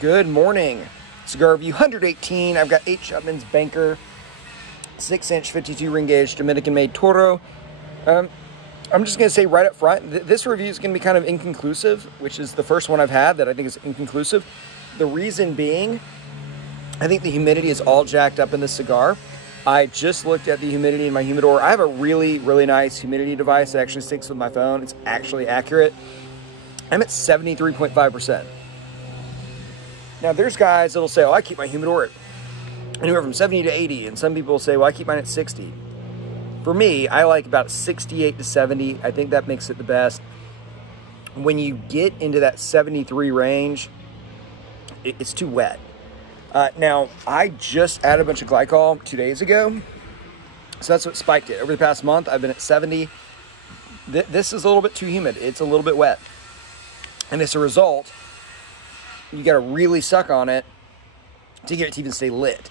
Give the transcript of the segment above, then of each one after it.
Good morning. Cigar Review 118. I've got H. Upmann's Banker, 6-inch 52 ring gauge Dominican-made Toro. I'm just going to say right up front, this review is going to be kind of inconclusive, which is the first one I've had that I think is inconclusive. The reason being, I think the humidity is all jacked up in this cigar. I just looked at the humidity in my humidor. I have a really, really nice humidity device that actually syncs with my phone. It's actually accurate. I'm at 73.5%. Now, there's guys that'll say, oh, I keep my humidor at anywhere from 70 to 80, and some people will say, well, I keep mine at 60. For me, I like about 68 to 70. I think that makes it the best. When you get into that 73 range, it's too wet. Now, I just added a bunch of glycol 2 days ago, so that's what spiked it. Over the past month, I've been at 70. This is a little bit too humid. It's a little bit wet. And as a result, you got to really suck on it to get it to even stay lit.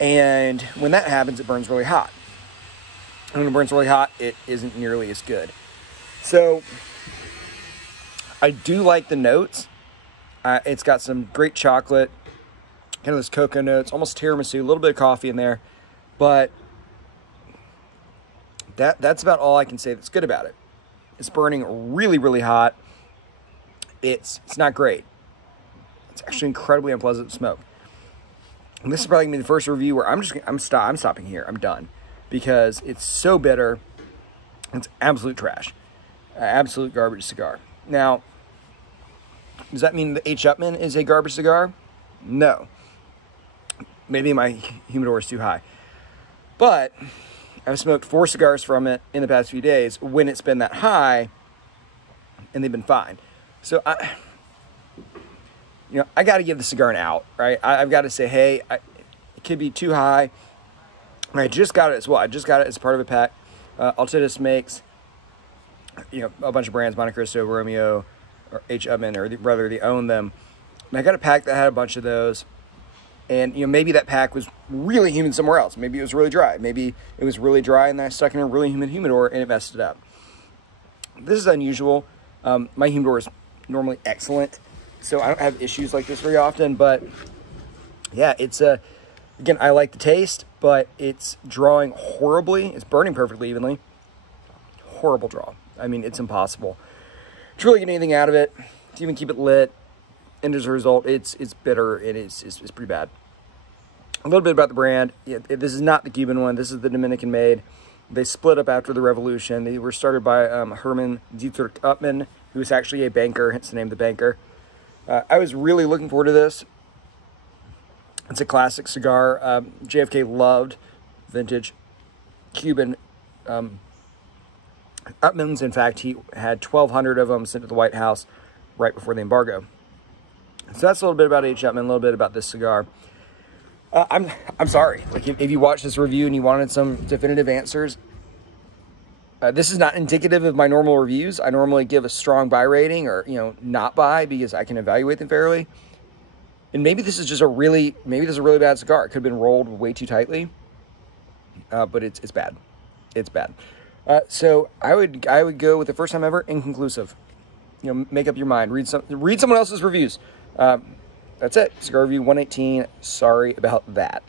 And when that happens, it burns really hot. And when it burns really hot, it isn't nearly as good. So I do like the notes. It's got some great chocolate, kind of those cocoa notes, almost tiramisu, a little bit of coffee in there. But that's about all I can say that's good about it. It's burning really, really hot. It's not great. It's actually incredibly unpleasant to smoke. And this is probably going to be the first review where I'm stopping here. I'm done. Because it's so bitter. It's absolute trash. Absolute garbage cigar. Now, does that mean that H. Upmann is a garbage cigar? No. Maybe my humidor is too high. But I've smoked 4 cigars from it in the past few days when it's been that high, and they've been fine. So I got to give the cigar an out, right? I've got to say, hey, it could be too high. I just got it as well. I just got it as part of a pack. Altidis makes, a bunch of brands, Monte Cristo, Romeo, or H. Upmann, or rather, they own them. And I got a pack that had a bunch of those. And, maybe that pack was really humid somewhere else. Maybe it was really dry. Maybe it was really dry, and then I stuck in a really humid humidor, and it messed it up. This is unusual. My humidor is normally excellent, so I don't have issues like this very often. But, yeah, it's again, I like the taste, but it's drawing horribly. It's burning perfectly evenly. Horrible draw. I mean, it's impossible to really get anything out of it, to even keep it lit. And as a result, it's bitter, and it's pretty bad. A little bit about the brand. This is not the Cuban one. This is the Dominican-made. They split up after the revolution. They were started by Herman Dietrich Upmann, who was actually a banker, hence the name The Banker. I was really looking forward to this. It's a classic cigar. JFK loved vintage Cuban Upmanns. In fact, he had 1,200 of them sent to the White House right before the embargo. So that's a little bit about H. Upmann, a little bit about this cigar. I'm sorry. Like if you watched this review and you wanted some definitive answers, this is not indicative of my normal reviews. I normally give a strong buy rating or not buy because I can evaluate them fairly. And maybe this is just a really bad cigar. It could have been rolled way too tightly, but it's bad. It's bad. So I would go with the first time ever inconclusive. Make up your mind. Read someone else's reviews. That's it. Cigar Review 118. Sorry about that.